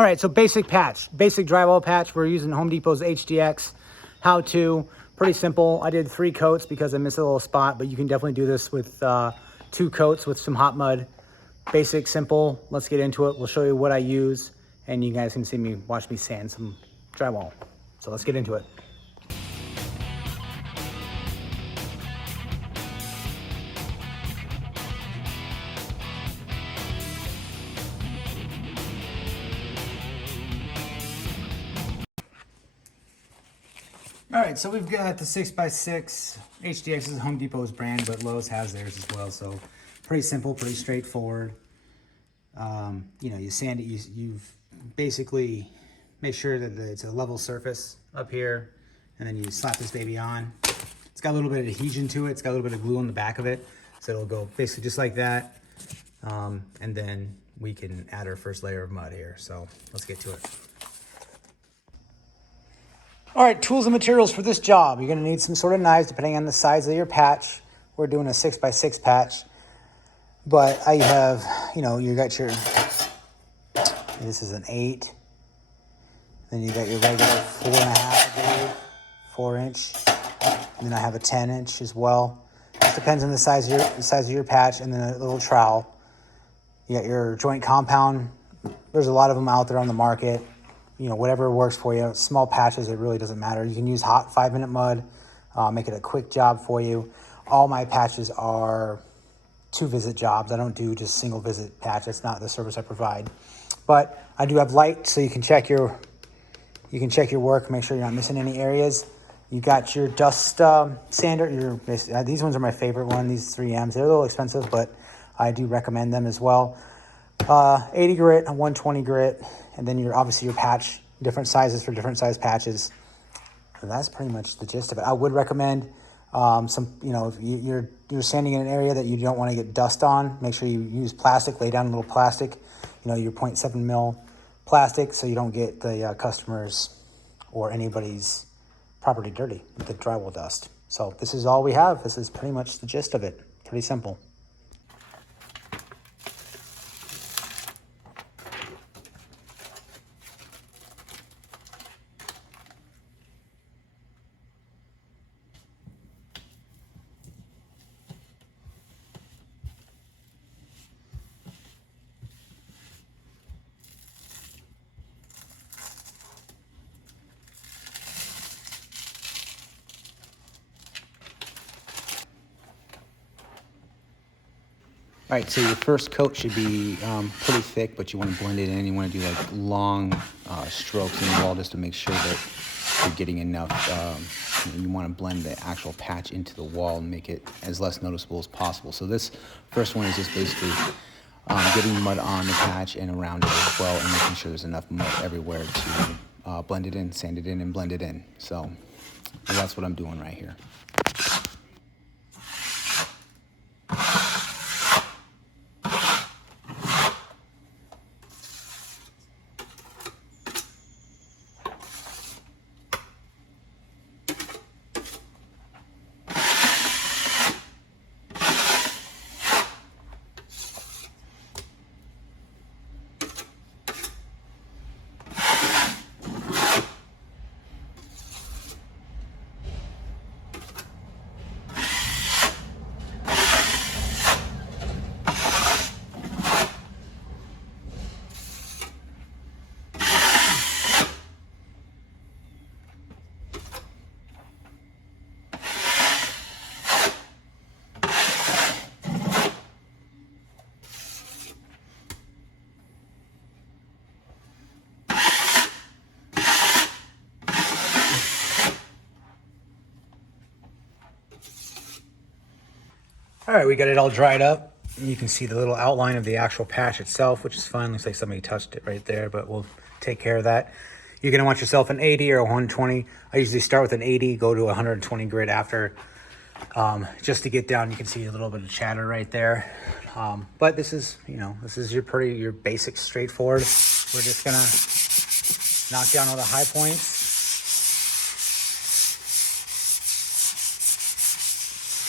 All right, so basic patch, basic drywall patch. We're using Home Depot's HDX how-to. Pretty simple. I did 3 coats because I missed a little spot, but you can definitely do this with 2 coats with some hot mud. Basic, simple. Let's get into it. We'll show you what I use, and you guys can see me, watch me sand some drywall. So let's get into it. All right, so we've got the 6x6. HDX is Home Depot's brand, but Lowe's has theirs as well. So pretty simple, pretty straightforward. You know, you sand it, you've basically make sure that it's a level surface up here, and then you slap this baby on. It's got a little bit of adhesion to it. It's got a little bit of glue on the back of it. So it'll go basically just like that. And then we can add our first layer of mud here. So let's get to it. All right, tools and materials for this job. You're gonna need some sort of knives depending on the size of your patch. We're doing a 6x6 patch, but I have, you know, you got your, this is an 8. Then you got your regular 4.5 blade, 4-inch. And then I have a 10-inch as well. It depends on the size of your patch, and then a little trowel. You got your joint compound. There's a lot of them out there on the market. You know, whatever works for you. Small patches, it really doesn't matter. You can use hot 5-minute mud, make it a quick job for you. All my patches are 2-visit jobs. I don't do just single visit patch. That's not the service I provide. But I do have light, so you can check your work, make sure you're not missing any areas. You got your dust sander. These ones are my favorite one. These 3Ms. They're a little expensive, but I do recommend them as well. 80 grit, a 120 grit, and then obviously your patch, different sizes for different size patches. And that's pretty much the gist of it. I would recommend some, you know, if you're sanding in an area that you don't want to get dust on, make sure you use plastic, lay down a little plastic, you know, your 0.7 mil plastic, so you don't get the customers or anybody's property dirty with the drywall dust. So this is all we have. This is pretty much the gist of it. Pretty simple. All right, so your first coat should be pretty thick, but you want to blend it in. You want to do like long strokes in the wall just to make sure that you're getting enough. You want to blend the actual patch into the wall and make it as less noticeable as possible. So this first one is just basically getting mud on the patch and around it as well, and making sure there's enough mud everywhere to blend it in, sand it in, and blend it in. So that's what I'm doing right here. All right, we got it all dried up. You can see the little outline of the actual patch itself, which is fine. Looks like somebody touched it right there, but we'll take care of that. You're gonna want yourself an 80 or a 120. I usually start with an 80, go to 120 grit after, just to get down. You can see a little bit of chatter right there. But this is, you know, this is your basic straightforward. We're just gonna knock down all the high points.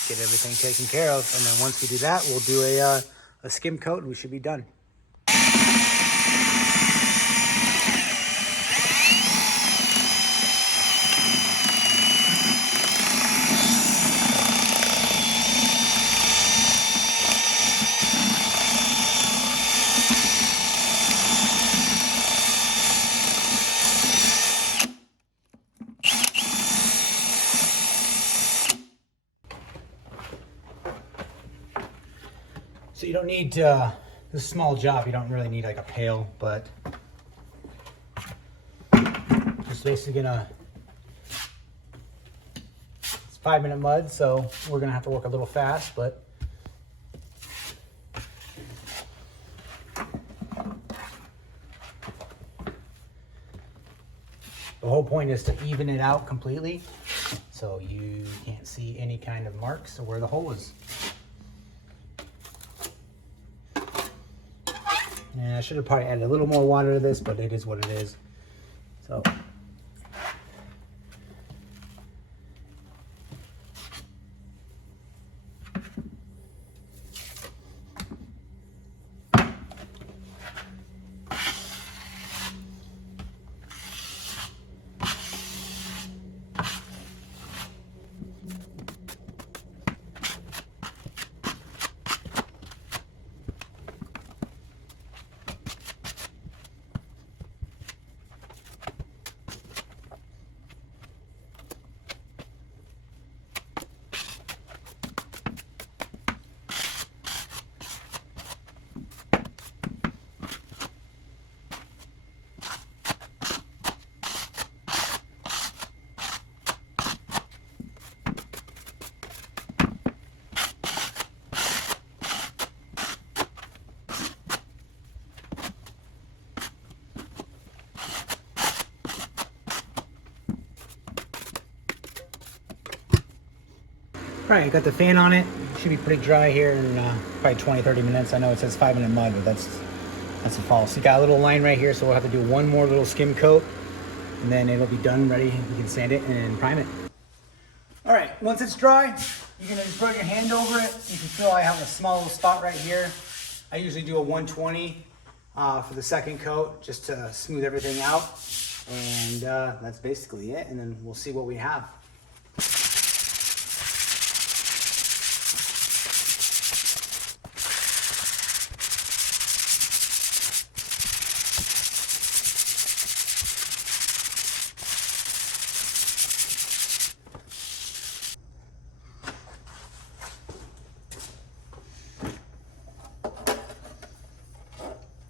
Get everything taken care of, and then once we do that, we'll do a skim coat and we should be done. So you don't need, this is a small job, you don't really need like a pail, but just basically gonna, it's 5-minute mud, so we're gonna have to work a little fast, but the whole point is to even it out completely so you can't see any kind of marks of where the hole is. And I should have probably added a little more water to this, but it is what it is. So all right, got the fan on it. Should be pretty dry here in probably 20-30 minutes. I know it says 5-minute mud, but that's a false. You got a little line right here, so we'll have to do one more little skim coat, and then it'll be done, ready. You can sand it and prime it. All right, once it's dry, you're gonna just put your hand over it. You can feel I have a small little spot right here. I usually do a 120 for the second coat, just to smooth everything out. And that's basically it, and then we'll see what we have.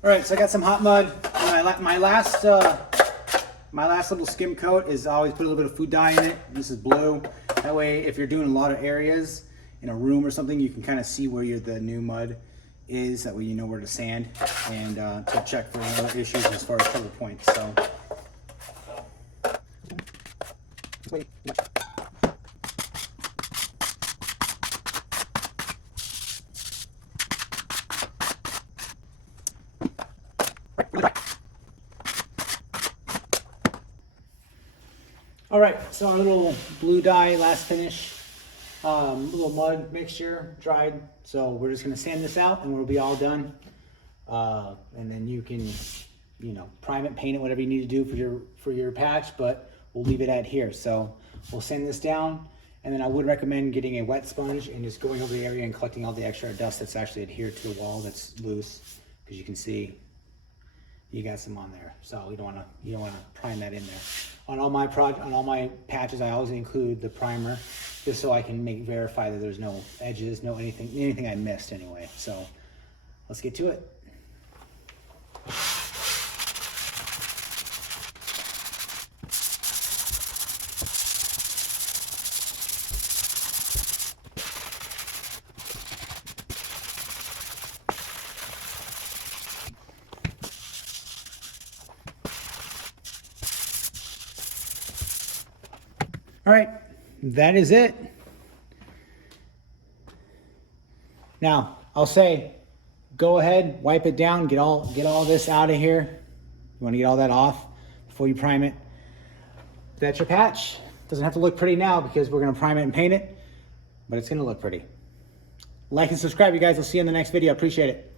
All right, so I got some hot mud. My last little skim coat is I always put a little bit of food dye in it. This is blue. That way, if you're doing a lot of areas in a room or something, you can kind of see where the new mud is. That way you know where to sand and to check for other issues as far as cover points. So. All right, so our little blue dye last finish, little mud mixture dried. So we're just gonna sand this out and we'll be all done. And then you can, prime it, paint it, whatever you need to do for your patch, but we'll leave it at here. So we'll sand this down, and then I would recommend getting a wet sponge and just going over the area and collecting all the extra dust that's actually adhered to the wall that's loose, because you can see you got some on there, so you don't want to prime that in there. On all my patches, I always include the primer, just so I can verify that there's no edges, no anything I missed anyway. So let's get to it. All right, that is it. Now, I'll say, go ahead, wipe it down, get all this out of here. You want to get all that off before you prime it. That's your patch. Doesn't have to look pretty now because we're going to prime it and paint it, but it's going to look pretty. Like and subscribe, you guys. I'll see you in the next video. Appreciate it.